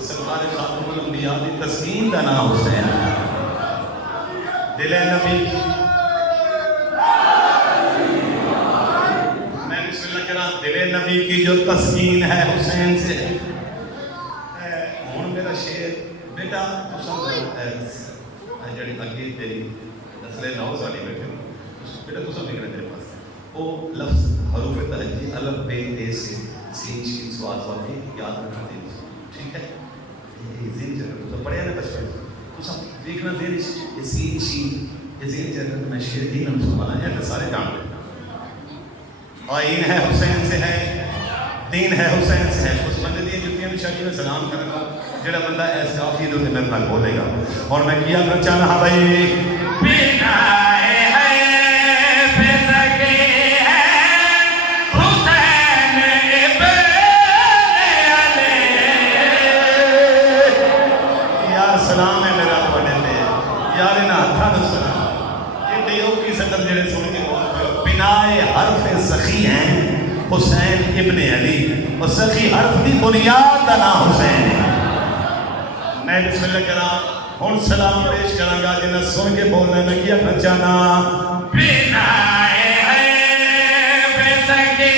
سرکار خاتم الانبیاء دی تسکین دا نام حسین دل نبی میں بسم اللہ کرا دل نبی کی جو تسکین ہے حسین سے ہون میرا شیر بیٹا تو سمجھ جڑی اگے تیری نسل نو سالی بیٹھے بیٹا تو سمجھ گئے تیرے پاس وہ لفظ حروف تہجی الف بے تے سے سین شین سواد واقعی یاد رکھنا دے ٹھیک ہے یہ ذہن جنرل تو پڑھے نا بچپن تو سب دیکھنا دے یہ سین شین یہ ذہن جنرل میں شیر دین ہم سمانا ہے تو سارے جان لیں آئین ہے حسین سے ہے دین ہے حسین سے ہے اس بندے دی جتنی بھی شاکی میں سلام کرنے گا جڑا بندہ ایسا کافی دو کہ میرے پاس بولے گا اور میں کیا کرنا چاہنا ہاں بھائی بنا سلام ہے میرا بڑے لے یار انہا ہتھا نہ سلام یہ دیو کی صدر جڑے سن کے بنائے حرف سخی ہیں حسین ابن علی اور سخی حرف دی بنیاد دا نام حسین ہے میں بسم اللہ کرام ہون سلام پیش کروں گا جنہا سن کے بولنے میں کیا پہنچانا بنائے حرف سخی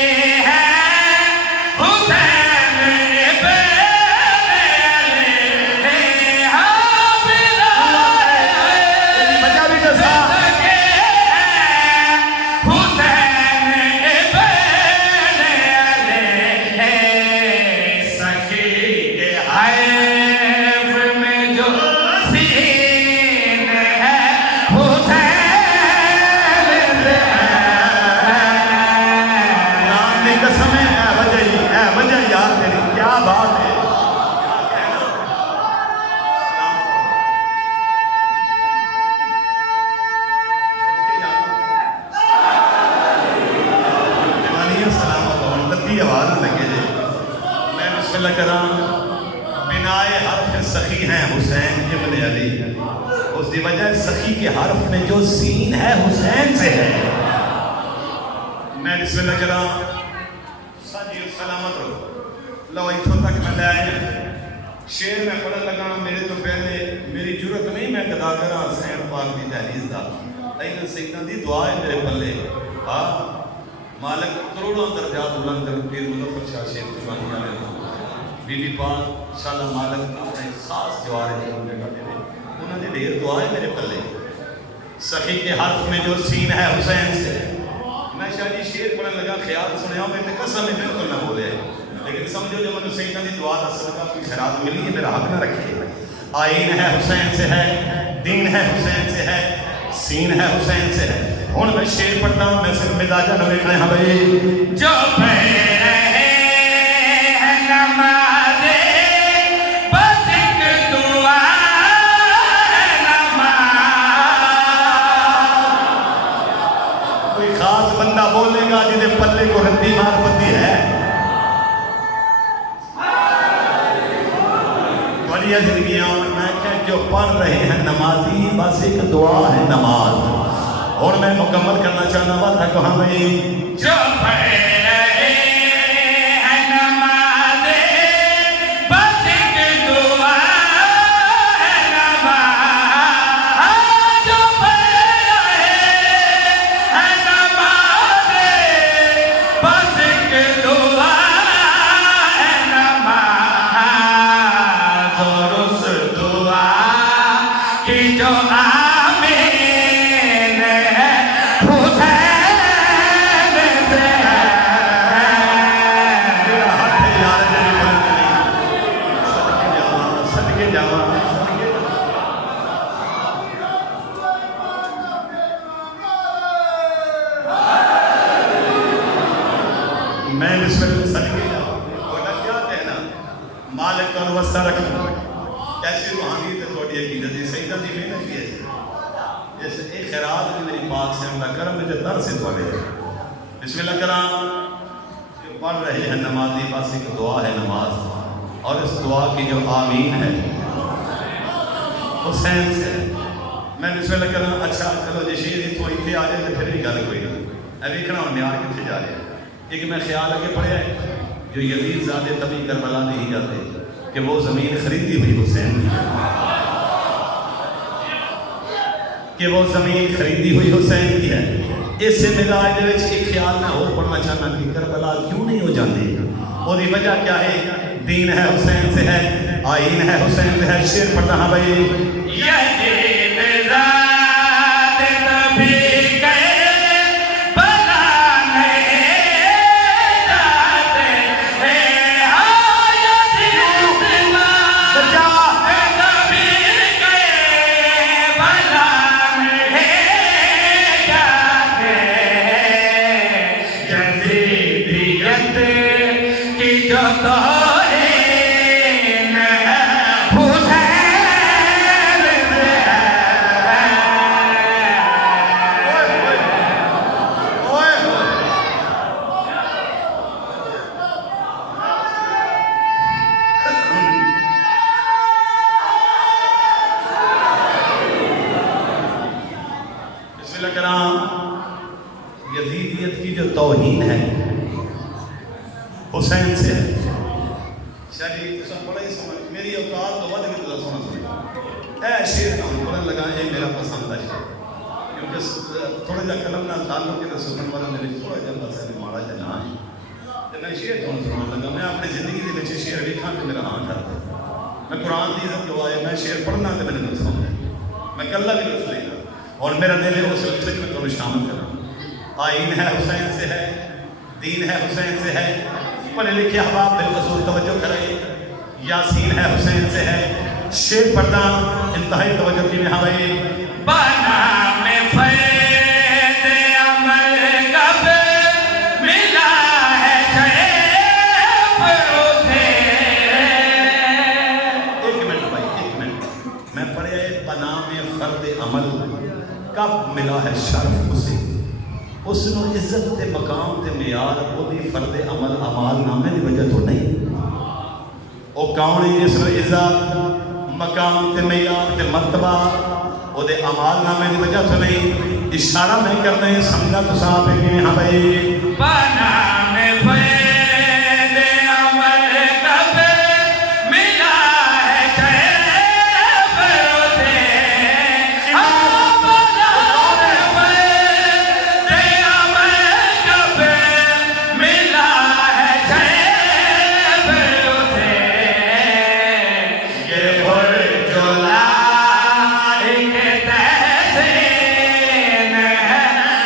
بنائے حرف سخی ہیں حسین ابن علی اس دی وجہ سخی کے حرف میں جو سین ہے حسین سے ہے میں بسم اللہ کرام ساجی سلامت رو لو ایتھوں تک میں لے آئے شیر میں پڑھن لگا میرے تو پہلے میری جرت نہیں میں قدا کرا حسین پاک دی تحریز دا لیکن سیدنا دی دعا ہے میرے پلے مالک کروڑوں درجات بلند کر پیر مظفر شاہ شیخ دیوانی علیہ بی بی پاک انشاءاللہ مالک اپنے خاص جوارے جو ہونے کا دے انہوں نے دیر دعائیں میرے پلے سخی کے حرف میں جو سین ہے حسین سے میں شاید یہ شیر پڑھنے لگا خیال سنے ہوں میں تے قسم میں بالکل نہ بولے لیکن سمجھو جب میں سیدنا دی دعا دا صدقہ کوئی خیرات ملی ہے میرا حق نہ رکھے آئین ہے حسین سے ہے دین ہے حسین سے ہے سین ہے حسین سے ہے ہون میں شیر پڑھتا ہوں میں صرف مداجہ نہ دیکھنے ہاں بھئی جو پہ رہے ہیں نمازے بس ایک دعا ہے نماز کوئی خاص بندہ بولے گا جنہیں پلے کو رندی معرفتی ہے بڑی زندگیاں میں کہ جو پڑھ رہے ہیں نمازی بس ایک دعا ہے نماز اور میں مکمل کرنا چاہنا ہوا تھا کہ ہمیں جو پڑھ رہے ہیں نمازے بس ایک دعا ہے نماز جو پڑھ رہے ہیں نمازے بس ایک دعا ہے نماز اور اس دعا کی جو میں بسم اللہ صدقے جاؤں بولا کیا کہنا مالک کا نوستہ رکھنا کیسی روحانیت ہے توڑی عقیدت ہے سیدہ دی محنت کی ہے جیسے ایک خیرات میں میری پاک سے اللہ کرم مجھے در سے دعا لے بسم اللہ کرام جو پڑھ رہے ہیں نمازی پاس ایک دعا ہے نماز اور اس دعا کی جو آمین ہے حسین سے میں بسم اللہ کرام اچھا چلو جی شیر ہی تھوڑی تھے آ جائے تو پھر بھی گل کوئی نہ ابھی کھنا ہوں نیار کتھے جا رہے ہیں ایک میں خیال آگے پڑھے ہیں جو یزید زادے تبھی کربلا نہیں جاتے کہ وہ زمین خریدی ہوئی حسین کی ہے، کہ وہ زمین خریدی ہوئی حسین کی ہے۔ اس سے مزاج دے وچ ایک خیال میں اور پڑھنا چاہنا کہ کربلا کیوں نہیں ہو جاتی، وہ دی وجہ کیا ہے؟ دین ہے حسین سے ہے، آئین ہے حسین سے ہے۔ شعر پڑھنا ہاں بھائی، یزید زادے تبھی کربلا نہیں جاتے ہیں، یزید زادے تبھی کربلا نہیں جاتے ہیں، یزیدیت کی جو توہین ہے حسین سے ہے۔ اوئے ہوئے، بسم اللہ کرام، یزیدیت کی جو توہین ہے حسین سے ہے۔ شاہ جی تو سب بڑا ہی سمجھ، میری اوقات تو ود بھی تو سونا سمجھ، اے شیر کا ہم پڑھن لگا، یہ میرا پسند ہے شیر، کیونکہ تھوڑا جا کلم نہ تعلق کے سنن والا میرے تھوڑا جا بس ہے ماڑا جا نہ ہے، تو میں شیر کون سنان لگا، میں اپنی زندگی دے وچ شیر لکھاں تے میرا ہاں کرتا، میں قرآن دی عزت گوایا، میں شیر پڑھنا تے میں نے سننا، میں کلا بھی لطف لینا، اور میرا دل ہے اس لطف میں تمہیں شامل کروں۔ آئین ہے حسین سے ہے، دین ہے حسین سے ہے، پڑھے لکھے احباب بالخصوص توجہ کریں، یاسین ہے حسین سے ہے۔ شیر پڑھنا انتہائی توجہ کی میں ہاں بھائی، بنا میں فیض عمل کب ملا ہے شیخ اسے۔ ایک منٹ بھائی، ایک منٹ، میں پڑھے بنا میں فرد عمل کب ملا ہے شرف اسے، اس نو عزت تے مقام تے معیار وہ دی فرد عمل اعمال نامے دی وجہ تو نہیں، او کون ہے جس نو عزت مقام تے معیار تے مرتبہ وہ دے اعمال نامے دی وجہ تو نہیں۔ اشارہ میں کرنا ہے، سمجھا تو صاحب ہے کہ ہاں بھائی، بنا میں فیض عمل کب ملا ہے شیخ اسے۔ بنا میں فیض عمل کب ملا ہے شیخ اسے۔ یہ برجولہ ایک تحسین ہے حسین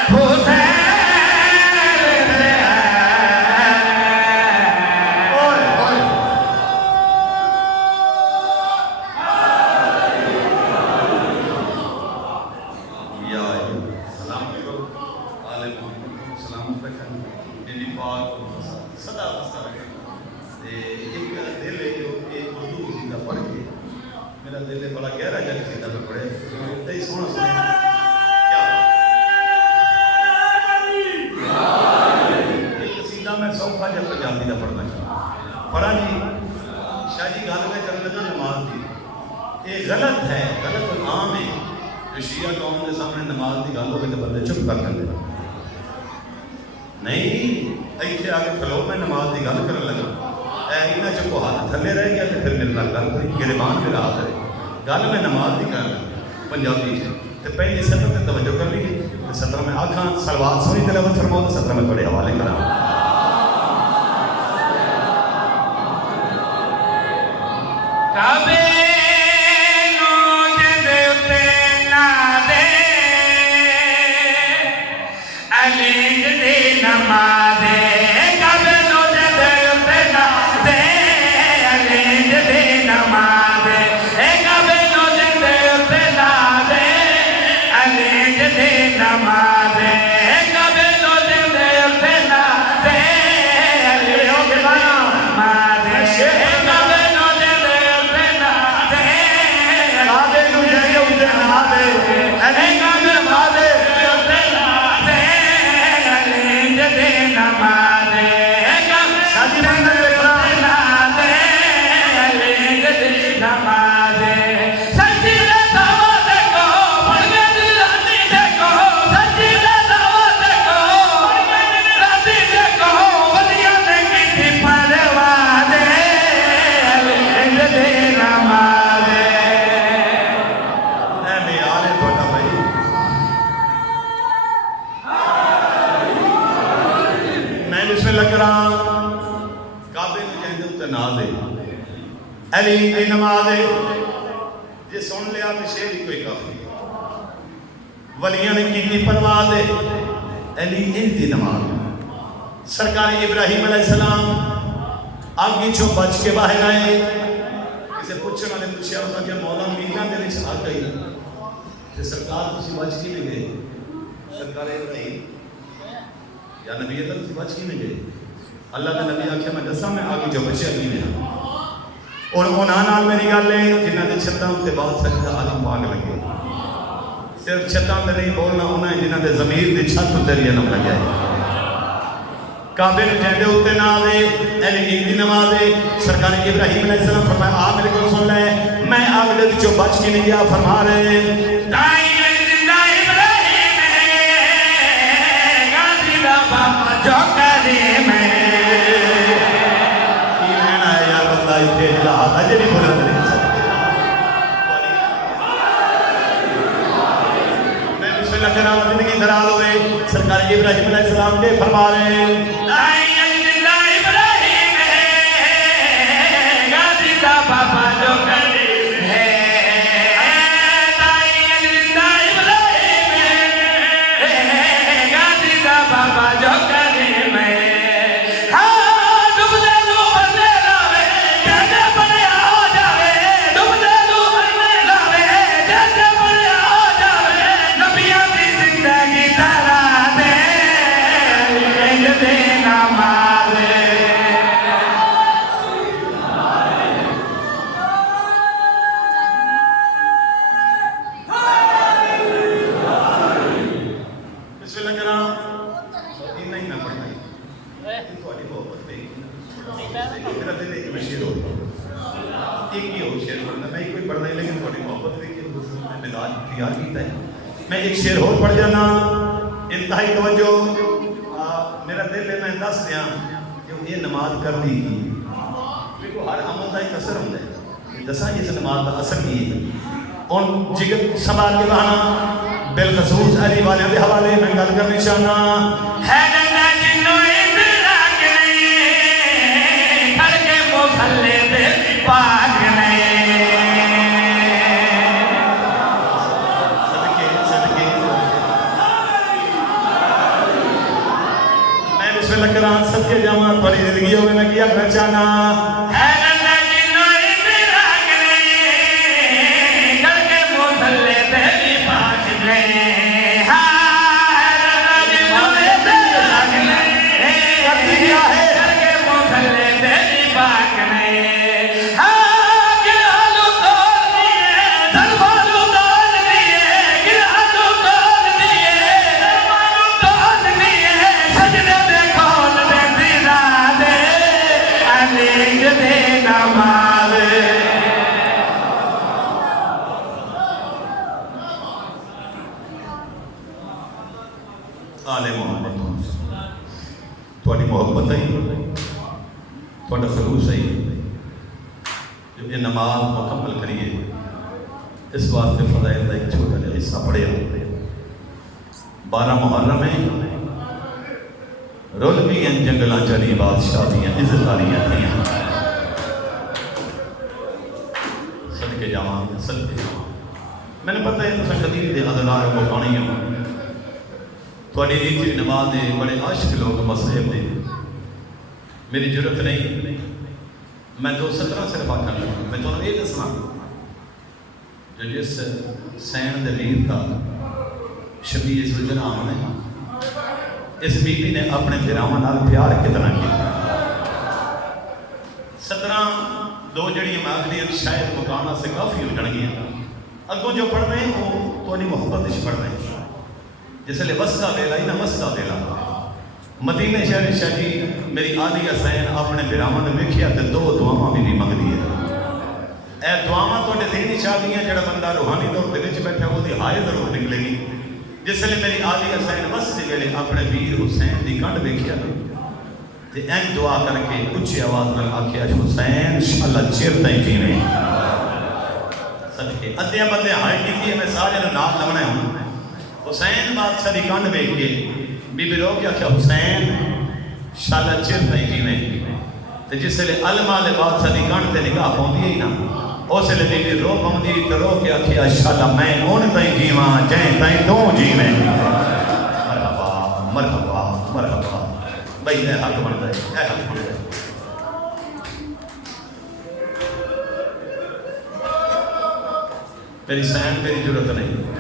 سے ہے۔ اوئے اوئے، یا سلام کرو آل محمد کو سلامت رکھن، میری پاک کو صدا بستا رکھن۔ تے ایک دل ہے جو کہ اردو قصیدہ پڑھ کے میرا دل بڑا گہرا جا قصیدہ پہ پڑھے، اتنا ہی سونا سنا کیا ایک قصیدہ میں سوکھا جا پنجابی دا پڑھنا چاہتا پڑھا جی۔ شاہ جی گل میں کرنے لگا نماز کی، یہ غلط ہے، غلط عام ہے جو شیعہ قوم کے سامنے نماز کی گل ہوگی تو بندے چپ کر دیں، نہیں ایتھے آ کے کھلو میں نماز کی گل کرنے لگا، اینا چکو ہاتھ تھلے رہ گیا تو پھر میرے نال گل کری، گریبان پہ رہا کرے گل میں نماز کی کر پنجابی سے، تو پہلی سطر تے توجہ کر لی، سطر میں آکھاں سلوات سونی تلاوت فرماؤ، تو سطر میں بڑے حوالے کراں۔ کعبے نوں جدے اُتے نہ دے، علی دی نماز، کعبے نوں جدے اُتے نہ دے، علی دی نماز، کعبے نوں جدے اُتے نہ دے، علی دی نماز، کعبے نوں جدے اُتے نہ دے، علی دی نماز، کعبے نوں جدے اُتے نہ دے، کعبے نوں جدے اُتے نہ دے، علی دی نماز، اُتے نہ دے، علی دی نماز، کعبے نوں اُتے نہ دے، علی دی نماز، سچی دعوت کو بڑھ کے راضی دیکھو، سچی دعوت کو راضی دیکھو، ولیاں نے کیتی پڑھ علی دی نماز جے سن لیا تو شیر ہی کوئی کافی ولیاں نے کی پرواہ دے علی دی نماز سرکار ابراہیم علیہ السلام آگی چو بچ کے باہر آئے کسے پوچھنے والے پوچھا ہوتا کہ مولا مینا دے لئے آ گئی کہ سرکار کسی بچ کی نہیں گئے سرکار ابراہیم یا نبی اللہ کسی بچ کی نہیں گئے اللہ کا نبی آکھیا میں دسا میں آگی جو بچے اگی نہیں اور انہاں میری گل ہے جنہاں دے چھتاں تے بات سکتا عالم پاک لگے صرف چھتاں تے نہیں بولنا انہاں جنہاں دے ضمیر دی چھت تے ریا نہ لگیا کعبے نوں جیندے اوتے نہ آوے علی دی نماز سرکار ابراہیم علیہ السلام فرمایا آ میرے کول سن لے میں اگلے وچوں بچ کے نہیں گیا فرما رہے دائی زندہ ابراہیم ہے غازی دا باپ جو کرے میں اجے بھی بولنا نہیں میں بسم اللہ کرام زندگی دراز ہوئے سرکار ابراہیم علیہ السلام کے فرما رہے ہیں دائی زندہ ابراہیم ہے غازی دا بابا جو کرے ہے دائی زندہ ابراہیم ہے غازی دا بابا جو کرے میں میں ایک شعر اور پڑھ جانا انتہائی توجہ میرا دل ہے میں دس دیا کہ یہ نماز کر دی دیکھو ہر عمل کا ایک اثر ہوتا ہے دسا اس نماز کا اثر کی ہے ان جگر سنبھال کے بہانا بالخصوص علی والے کے حوالے میں گل کرنی چاہنا ہے نہ جنوں ادراک نہیں کر کے مسلے دے پاک نہیں کران سب کے جامعات بڑی زندگیوں میں میں کیا کرنا چاہنا ہے نہ جنوں ادراک نہیں کر کے مسلے دے پاک نہیں ہے نہ جنوں ادراک نہیں کر کے مسلے دے پاک نہیں تھوڑی محبت ہے تھوڑا خلوص ہے جب یہ نماز مکمل کریے اس واسطے فضائل کا ایک چھوٹا جا حصہ پڑھے 12 محرم میں رول بھی ان جنگلاں چلی بادشاہ دیاں عزت والیاں تھیاں صدقے جاواں میں نے پتہ ہے تو قدیم دے عدلار کو پانی ہوں تھوڑی نیچی نماز دے بڑے عاشق لوگ مذہب دے میری ضرورت نہیں میں 2:17 صرف آکھن لگا میں تو یہ دسنا جو جس سین دے ویر کا شبیہ ذوالجلال نے اس بی بی نے اپنے بھراواں نال پیار کتنا کیا 17 جڑی ماغلیاں شاید مکانہ سے کافی ہو جڑ گیا اگوں جو پڑھ رہے ہیں وہ تھوڑی محبت سے پڑھ رہے ہیں جس لئے وسطہ ویلا ہی نہ وسطہ ویلا مدینہ شہر شاہی میری آلی حسین اپنے براہمہ نے ویکھیا تے 2 دعاواں بھی مانگ دی ہے اے دعاواں توڑے دینی چاہتی ہیں جڑا بندہ روحانی طور تے وچ بیٹھا وہ دی ہائے ضرور نکلے گی جس لئے میری آلی حسین وسطے ویلے اپنے ویر حسین دی کنڈ ویکھیا تے این دعا کر کے اچھی آواز میں آکھیا حسین اللہ چیر تائیں جیویں صدقے ادھیاں بندے ہائے کی تھی میں سارے نام لمنے ہوں حسین بادشاہ دی کنڈ ویکھ کے بی بی رو کیا حسین شالا چر تائیں جیویں تے جس لے علماء دے بادشاہ دی کن تے نگاہ پوندی ہی نا اس لے بی بی رو پوندی تے رو کے آکھی انشاءاللہ میں اون تائیں جیواں جائیں تائیں تو جیویں مرحبا مرحبا مرحبا بھئی اے حق بندا ہے اے حق بندا ہے میری سین میری ضرورت نہیں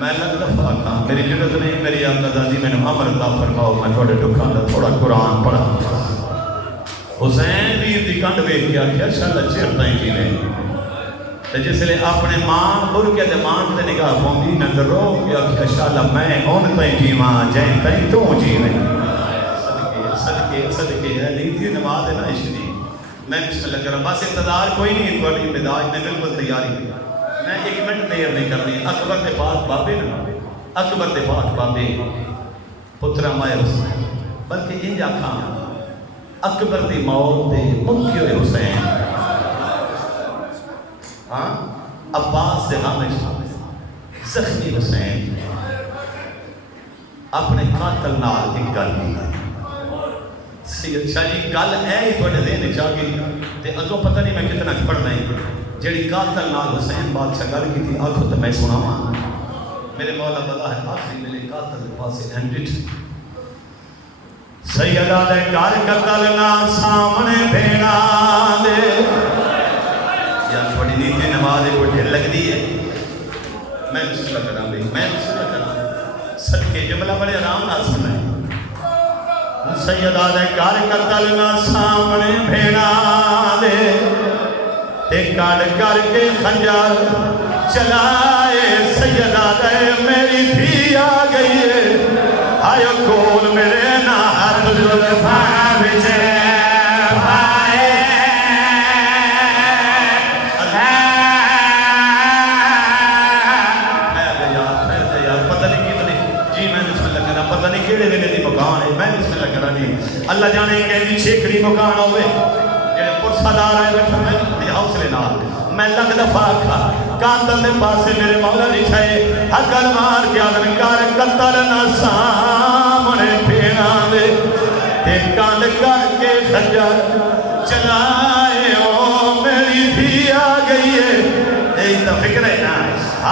میں لگ دفعہ کہاں میری ضرورت نہیں میری آقا دادی میں نے امر عطا فرماؤ میں تھوڑے ٹکھاں دا تھوڑا قرآن پڑھا حسین ویر دی کنڈ ویکھ کے آکھیا انشاءاللہ چیر تائیں جیویں تے جس لے اپنے ماں بر کے دے مان تے نگاہ پوندی میں تے رو کے آکھیا انشاءاللہ میں اون تائیں جیواں جائیں تائیں تو جیویں صدقے صدقے ہے نہیں تھی نماز ہے نا عشق دی میں بسم اللہ کرم بس اقتدار کوئی نہیں تھوڑی مزاج نے بالکل تیاری میں ایک منٹ دیر نہیں کرنی اکبر دے پاک بابے نا اکبر دے پاک بابے پترا مائے حسین بلکہ یہ آکھاں اکبر دی موت دے مکیو حسین ہاں عباس دے غامش زخمی حسین اپنے قاتل نال ایک گل کی سید شاہ جی گل ہے ہی تھوڑے ذہن چاہ گئی تے اگوں پتہ نہیں میں کتنا پڑھنا ہے جیڑی قاتل نال حسین بادشاہ گل کی تھی آنکھوں تو میں سناواں میرے مولا بلا ہے آخری میرے قاتل کے پاس اینڈٹ سیدہ دے گھر قتل نہ سامنے بھیڑا دے یار تھوڑی نیتی نماز کو ڈھیر لگ دی ہے میں بسم اللہ کراں بھائی میں بسم اللہ کراں صدقے جملہ بڑے آرام نال سننا ہے سیدہ دے گھر قتل نہ سامنے بھیڑا دے تے کاڑ کر کے خنجر چلائے سیدہ دے میری بھی آ گئی ہے آئے کول میرے نات زلفاں وچ پائے پتہ نہیں کتنی جی میں بسم اللہ کرا پتہ نہیں کیڑے ویلے دی مکان ہے میں بسم اللہ کرا جی اللہ جانے کہ دی چھیکڑی مکان ہوئے جڑے پرسادار آئے بیٹھا میں دی حوصلے نال میں لگ دفعہ کھا قاتل دے پاسے میرے مولا لکھائے حقل مار کے آدھن کار قتل نہ سامنے پھینا دے تے کاند کر کے خنجر چلائے او میری بھی آ گئی ہے ایک تا فکر ہے نا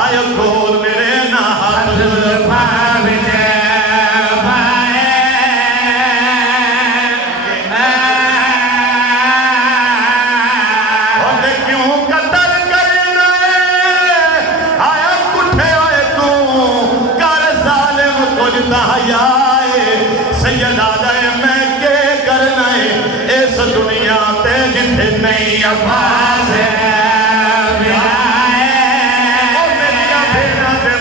آئے کول میرے نا ہاتھ زلفاں وچ پائے سیدہ دے میں کے کرنا ہے اس دنیا تے جتھے نہیں عباس ہے او میری بھیڑا دے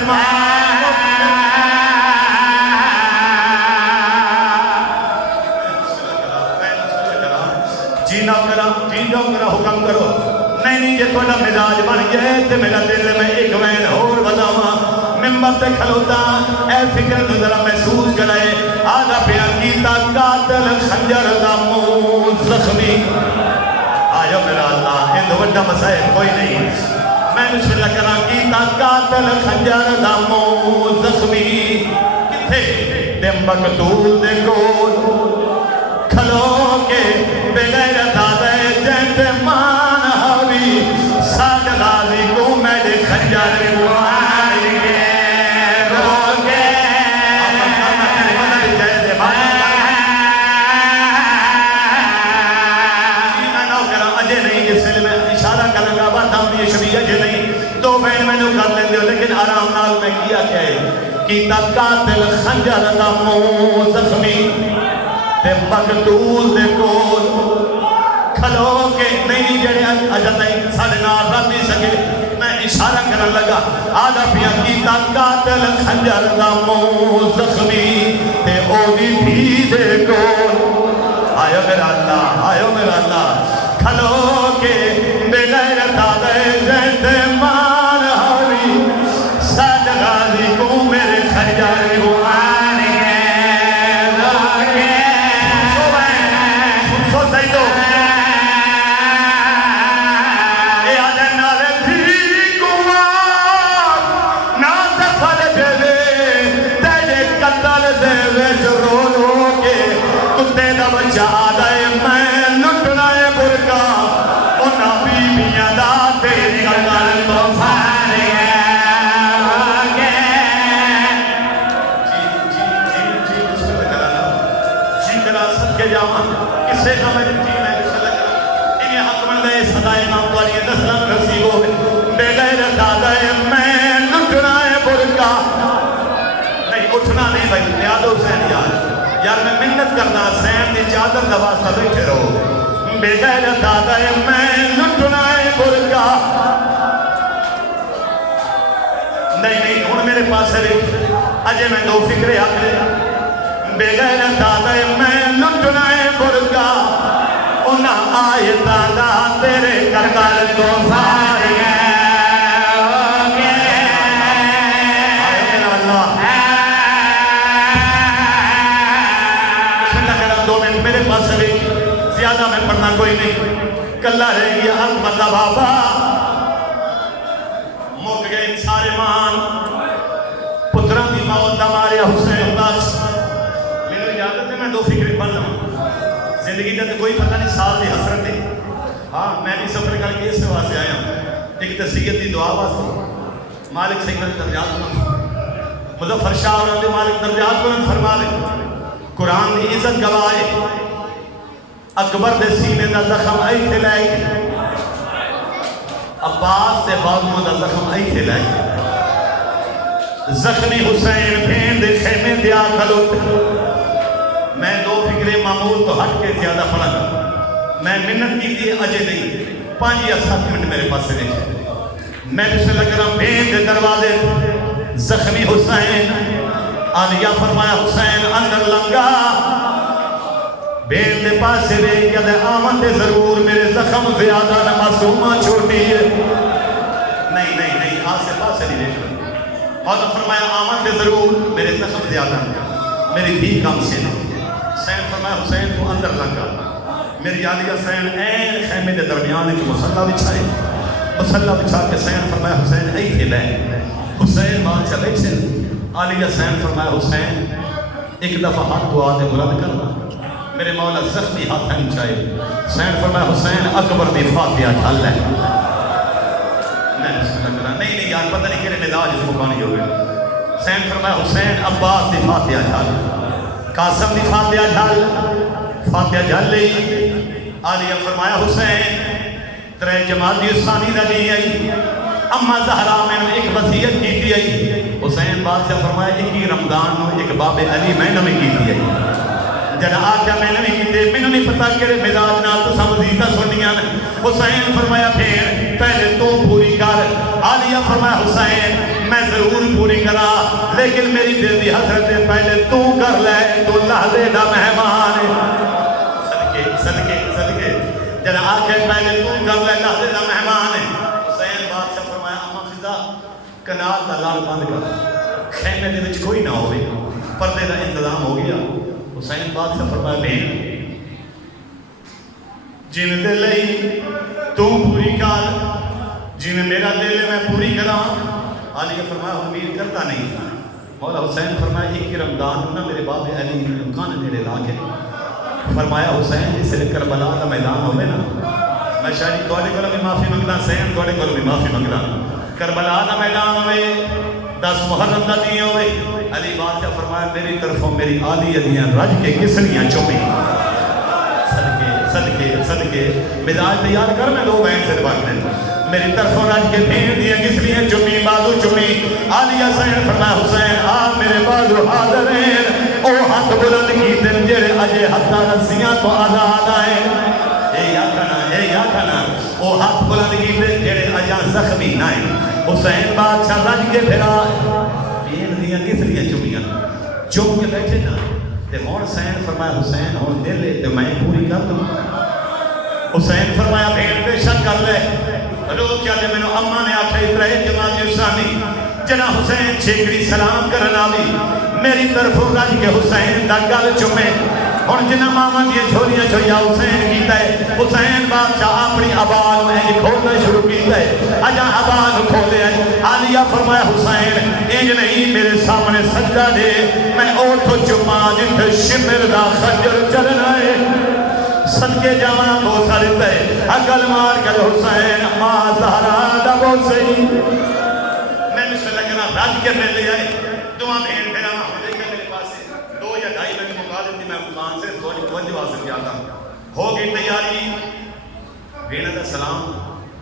جینا کرا حکم کرو نہیں جے تھوڑا مزاج بن گئے تے میرا دل میں ایک وین اور بداواں ممبر تے کھلوتا اے فکر ذرا محسوس کرائے آدھا پیا کیتا قاتل خنجر دا منہ زخمی آیا میرا اللہ یہ دو بڑا مسائل کوئی نہیں میں بسم اللہ کرا کیتا قاتل خنجر دا منہ زخمی کتھے دے مقتول دے کول کھلو کے بغیر دادے جنت مان ہوئی ساڈ غازی کو میں دے خنجر روان کے تو بین میں نے کر لیں دیو لیکن آرام نال میں کیا کیا ہے کیتا قاتل خنجر دا منہ زخمی تے مقتول دے کول کھلو کے نہیں جڑے اجا تائیں ساڑھے نال رہ نہیں سکے میں اشارہ کرن لگا آدھا پیا کیتا قاتل خنجر دا منہ زخمی تے او بھی دے کول آئیو میرا اللہ کھلو کے بغیر دادے زند مان ہوئی ساڈ غازی کو میرے خنجر روان کے لاگے سو سیدو اے آدھے نالے بھی کمار نا دفل دے تیرے قتل دے ویچ رو رو کے کتے دا بچہ آدھے میں لٹنا کرنا حسین دی چادر دا واسطہ بیٹھے رہو بے غیرت آتا ہے میں لٹنا ہے برگا نہیں ہن میرے پاس ہے اجے میں دو فکرے آکھے بے غیرت آتا ہے میں لٹنا ہے برگا انہاں آیتاں دا تیرے کرکل تو ساری میرے پاس زیادہ میں پڑھنا کوئی نہیں کلہ رہ گیا احمد بابا مک گئے سارے مان پتران دی موت دا ماریا حسین بس میں نے اجازت ہے میں دو فکریں پڑھ لوں زندگی کا کوئی پتہ نہیں سال دی حسرت ہے ہاں میں بھی سفر کر کے اس واسطے آیا ہوں ایک تصیت دی دعا واسطے مالک سید درجات بلند مظفر شاہ اور مالک درجات بلند فرما لے قرآن دی عزت گواہے اکبر دے سینے دا زخم آئی تھے لائے عباس دے بازو دا زخم آئی تھے لائے زخمی حسین بھین دے خیمے دیا کھلوٹ میں دو فکرے معمول تو ہٹ کے زیادہ پڑھا گا میں منت کی تھی اجے نہیں 5 یا 7 منٹ میرے پاس سے دیکھیں میں بسم اللہ کرم بھین دے دروازے زخمی حسین آلیا فرمایا حسین اندر لنگا بین دے پاسے دے کیا دے آمن دے ضرور میرے زخم زیادہ نہ معصومہ چھوٹی ہے نہیں آسے پاسے نہیں دیکھ اور فرمایا آمن دے ضرور میرے زخم زیادہ میری بھی کم سے نہیں حسین فرمایا حسین تو اندر لنگا میری آلیا حسین این خیمے دے درمیان کی مسلح بچھائے مسلح بچھا کے حسین فرمایا حسین ای تھے لے حسین بادشاہ بیٹھے علی حسین فرمایا حسین ایک دفعہ ہاتھ دعا دے بلند کرنا میرے مولا زخمی ہاتھ ہم چاہے حسین فرمایا حسین اکبر دی فاتحہ ڈھال لے میں بسم اللہ کرا نہیں یار پتہ نہیں کہ مزاج اس کو پانی ہو گئے حسین فرمایا حسین عباس دی فاتحہ ڈھال قاسم دی فاتحہ ڈھال لے علی فرمایا حسین ترے جماعت دی ثانی دا نہیں آئی اما زہرا میں نے ایک وصیت کی تھی آئی حسین بادشاہ فرمایا 21 رمضان نو ایک باب علی میں نے کی تھی آئی جنہ آکھا میں نے کی تھی میں نے نہیں پتا کہ مزاج نہ تو سمجھیتا سنیاں حسین فرمایا پھر پہلے تو پوری کر عالیہ فرمایا حسین میں ضرور پوری کرا لیکن میری دل دی حسرت پہلے تو کر لے تو لحظے دا مہمان صدقے جنہ آکھا پہلے تو کر لے لحظے دا مہمان حسین بادشاہ فرمایا اما فضا کنال دا لال بند کر خیمے دے وچ کوئی نہ ہوئے پردے دا انتظام ہو گیا حسین بادشاہ فرمایا بہن جن دے لئی تو پوری کر جن میرا دل میں پوری کرا علی فرمایا امید کرتا نہیں مولا حسین فرمایا ایک رمضان نہ میرے باب علی کان نیڑے لا کے فرمایا حسین جس سے کربلا دا میدان ہوئے نا میں شاید توڑے کو بھی معافی منگنا حسین توڑے کو بھی معافی منگنا کربلا دا میدان ہوئے 10 محرم دا دیئے ہوئے علی بادشاہ فرمایا میری طرفوں میری آلی علیاں رج کے کسریاں چومی صدقے مزاج تیار کر میں 2 بہن سے بات دیں میری طرفوں رج کے بھین دیاں کسریاں چومی بازو چومی علی حسین فرمایا حسین آپ میرے بازو حاضر ہیں او ہاتھ بلند کی دن جرے اجے حتی رسیاں تو آزاد آئیں اے یا کھانا او ہاتھ بلند کی دن جرے اجاں زخمی نائیں حسین بادشاہ رج کے پھرا بھین دیاں کسریاں چومیاں چوم کے بیٹھے نا تے ہون حسین فرمایا حسین ہون دل لے تے میں پوری کر دوں حسین فرمایا بھین بے شک کر لے لوگ کیا دے میں نے اممہ نے آکھا اترائے جماعت اسلامی جنا حسین چھیکڑی سلام کرنا بھی میری طرف رج کے حسین دا گل چمے اور جنا ماما دیئے چھوڑیاں چھوڑیا حسین کیتا ہے حسین بادشاہ اپنی آباد میں کھولنا شروع کیتا ہے اجا آباد کھولے ہیں عالیہ فرمایا حسین انج نہیں میرے سامنے سجدہ دے میں اوٹھو چما جتھے شمر دا خجر چلنا ہے صدقے جانا بہت سارے تے اگل مار کر حسین ماں زہرا دا بہت صحیح میں بسم اللہ کرنا رج کے میں لے آئے دعا بہن پھیرا دیکھیں میرے پاس 2 یا 2.5 منٹ مقادم دی میں مقام سے تھوڑی توجہ حاصل کیا تھا ہو گئی تیاری بہن دا سلام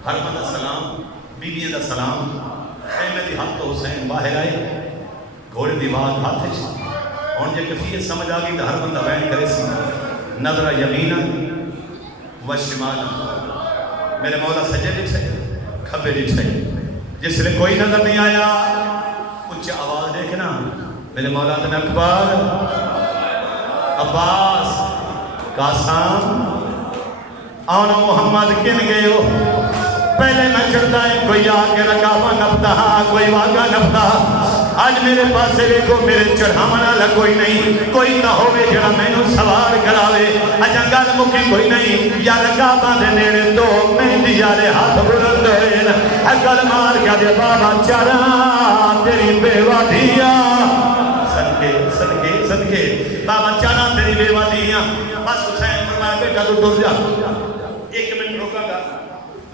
حرم دا سلام بیوی دا سلام خیمے دی حق تو حسین باہر آئے گھوڑے دی بات ہاتھ ہوں جی کیفیت سمجھ آ گئی تو ہر بندہ بیان کرے سی نظر یمینا و شمالا میرے مولا سجے ڈٹھے کھبے ڈٹھے جس لئے کوئی نظر نہیں آیا اچھے آواز دیکھنا میرے مولا دن اکبر عباس قاسم آنا محمد کن گئے ہو پہلے نہ چڑھتا ہے کوئی آگے رکابہ نپتا کوئی واگا نپتا آج میرے پاس سے دیکھو میرے چڑھامنا لگ کوئی نہیں کوئی نہ ہوئے جڑا میں نو سوار کراوے اچھا گل مکی کوئی نہیں یا رکابہ دے نیڑے تو مہندی یارے ہاتھ بلند ہوئے گل مار کیا دے بابا چڑھا تیری بیوہ دیا صدقے صدقے صدقے بابا چڑھا تیری بیوہ دیا بس حسین فرمایا بیٹا تو ڈر جا ایک منٹ روکا گا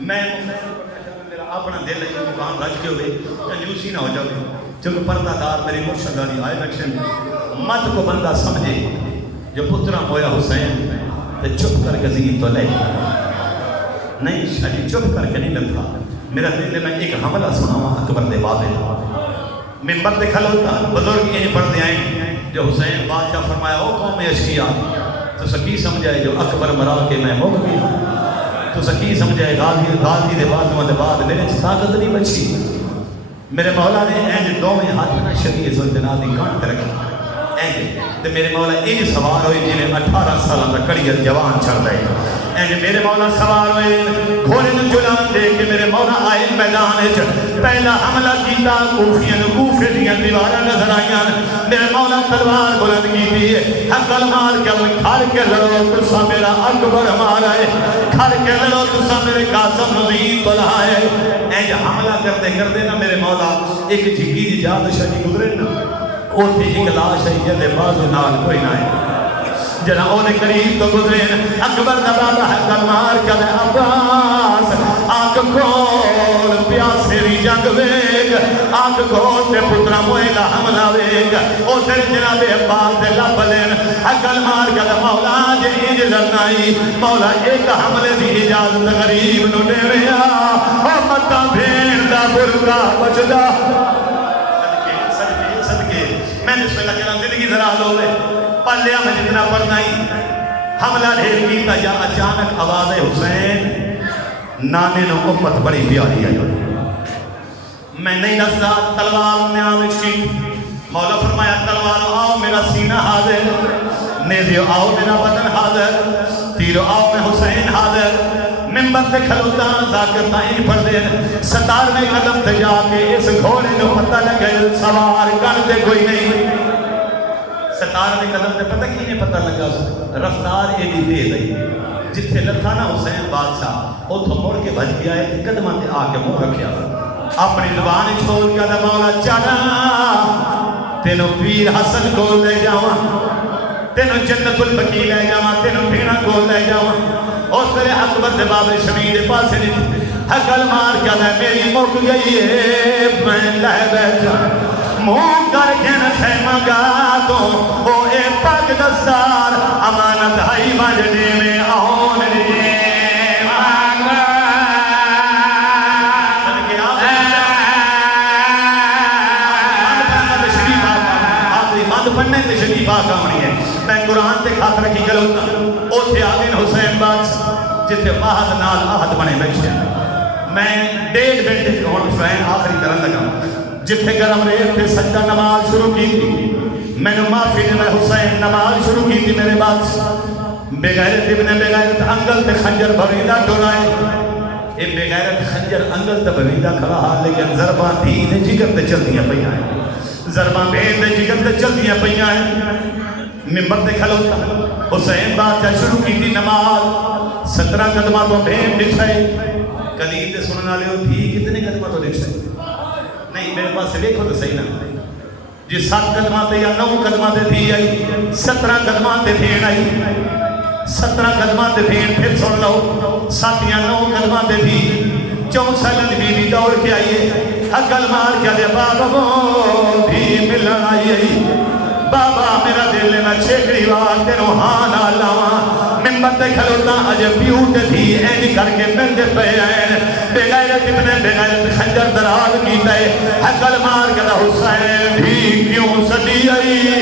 میں میرا اپنا دل ہے مقام رج کے ہوئے کنجوسی نہ ہو جاؤے چونکہ پردہ دار میری مرشدانی آئے بخشن مت کو بندہ سمجھے جو پترہ مویا حسین تو چپ کر کے زین تو لے نہیں شاید چپ کر کے نہیں لگتا میرا دل میں ایک حملہ سنا ہوا اکبر دے بابے ممبر دے کھلوتا بزرگ یہ پڑھ دے آئیں جو حسین بادشاہ فرمایا او قوم اشکیا تو سکی سمجھائے جو اکبر مرا کے میں موقع گیا تو سکی سمجھائے غازی دے بعد میرے طاقت نہیں بچی میرے مولا نے اینج دو میں ہاتھ میں شریع زلجنہ دی کانٹ رکھی اینج تو میرے مولا اینج سوار ہوئی جنہیں 18 سالہ تک کڑیت جوان چڑھ رہے اینج میرے مولا سوار ہوئے گھوڑے نے جلان دے کہ میرے مولا آئے میدان پہلا حملہ کیتا کوفے دیاں دیوارہ نظر آئیاں میرے مولا تلوار بلند کی دیئے حقل مار کے وہ کھار کے لڑو تسا میرا اکبر مارا ہے کھار کے لڑو تسا میرے قاسم نظیر بلائے اینج حملہ کرتے کرتے نا میرے مولا ایک جھگی دی جاد شدی گزرے نا او تھی ایک لاش ہے یہ بازو نال کوئی نہ ہے جنا اونے قریب تو گزرے اکبر نبابا حقل مار کے دے عباس آنکھ کھول پیاسے ری جنگ ویگ آنکھ کھول تے پترہ موئلہ حملہ ویگ او سر جناب عباس دے لبلین حقل مار کے دے مولا جے اجازت نائی مولا ایک حملے دی اجازت غریب نو دے ویا او متا بھین دا برکا بچدا صدقے میں نے سوچا کہ زندگی ذرا لو لے پلیا میں جتنا پڑھنا ہی حملہ ڈھیر کیتا یا اچانک آواز حسین نانے نو امت بڑی پیاری ہے میں نہیں دستا تلوار نے آمش کی مولا فرمایا تلوار آؤ میرا سینہ حاضر نیزیو آؤ میرا بدن حاضر تیرو آؤ میں حسین حاضر ممبر تے کھلوتا ذاکر تائیں پڑھ دے 17ویں قدم تے جا کے اس گھوڑے کو پتہ لگے سوار کر دے کوئی نہیں 17ویں قدم تے پتہ کی نہیں پتہ لگا رفتار ایڈی تیز ہے جتھے لتھا نا حسین بادشاہ او تو موڑ کے بھج گیا ہے قدمہ تے آ کے منہ رکھیا اپنی زبان چھوڑ کے دا مولا چڑھا تینو پیر حسن کو لے جاواں تینو جنت البقیع لے جاواں تینو بھیڑا کو لے جاواں اور تیرے اکبر دے باب شمید پاسے نہیں حقل مار کیا دے میری موک گئی ہے میں لہ بیٹھا مون کر کے نسے مگا دو او اے پاک دستار امانت ہائی بجنے میں آن لیے پڑھنے تے شریف آقا ہونی ہے میں قرآن تے خات رکھی گلوتا او تھے آگین حسین بادشاہ جتے واحد نال آہد بنے بیٹھے میں 1.5 گھنٹے کے ہون فرین آخری طرح لگا جتے گرم ریت پہ سجدہ نماز شروع کی تھی میں نے معافی نے میں حسین نماز شروع کی تھی میرے بادشاہ بغیرت ابن بغیرت انگل تے خنجر بھویدہ ٹھولائے اے بغیرت خنجر انگل تے بھویدہ کھڑا لیکن ضربان دین جگر تے چل دیا پہی آئے ضربان بین دے جگر تے چل دیا پہی آئے ممبر دے کھلوتا حسین بادشاہ شروع کی تھی نماز 17 قدمہ تو بین بچھائے قلیل دے سننا لے ہو تھی کتنے قدمہ تو بچھائے نہیں میرے پاس سے دیکھو تو صحیح نہ جی 7 قدمہ تے یا 9 قدمہ تے تھی آئی 17 قدمہ تے بھین آئی 17 قدمہ تے بھین پھر سن لو 7 یا 9 قدمہ تے بھی 4 سالن بی بی دوڑ کے آئیے حقل مار کیا دے بابا وہ بھی ملن آئیے بابا میرا دل میں چھکڑی وار تینو ہاں آلاواں ممبر تے کھلوتا اجے پیوٹ تھی اینی کر کے مندے پہ آئین بغیرت ابن بغیرت خنجر دراز کیتا ہے حقل مار کیا دے حسین بھی کیوں سٹی آئی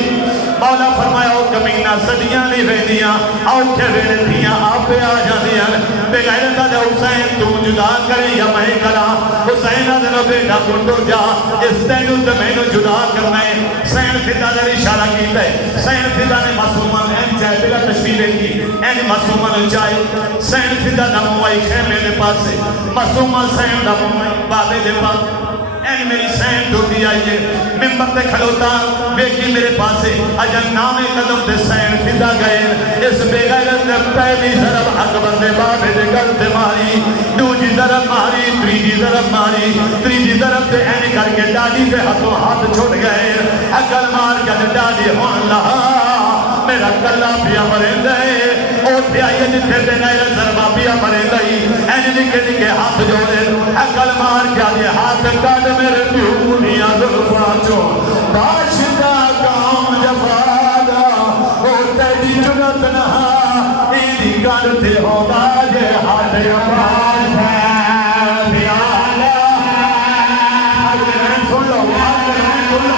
مولا فرمایا او کمینہ صدیاں نہیں رہدیاں اوکھے ویلے دھیاں آپے آ جاندیاں بغیرتا دے حسین تو جدا کرے یا میں کرا حسین دے بیٹا کنڈو جا اس تینو تے مینو جدا کرنا ہے سین فدا دے اشارہ کیتا ہے سین فدا نے معصومان این چاہے بلا تشبیہ کی این معصومان چاہے سین فدا دا موائی خیمے دے پاس سے معصومان سین دا موائی بابے دے پاس این میری سین ڈوٹی آئیے ممبر تے کھلوتا بیکی میرے پاسے اجن نام قدم تے سین فدا گئے اس بے غیرت نے پہلی ضرب حق بندے بابے دے گلتے ماری دوجی ضرب ماری تریجی ضرب ماری تریجی ضرب تے این کر کے ڈاڈی دے ہاتھوں ہاتھ چھوڑ گئے اکل مار کے ڈاڈی ہون لہا میرا کلا پیا مرین دے او پیا یہ جتے دے غیر ضربہ پیا مرین دے این نکے نکے ہاتھ جوڑے اکل مار کے آدھے ہاتھ کاٹ میرے پیونیاں ظلفاں چو باشدہ کام جفادا او تیری جنت نہا ایدی کرتے ہو باجے ہاتھ اپا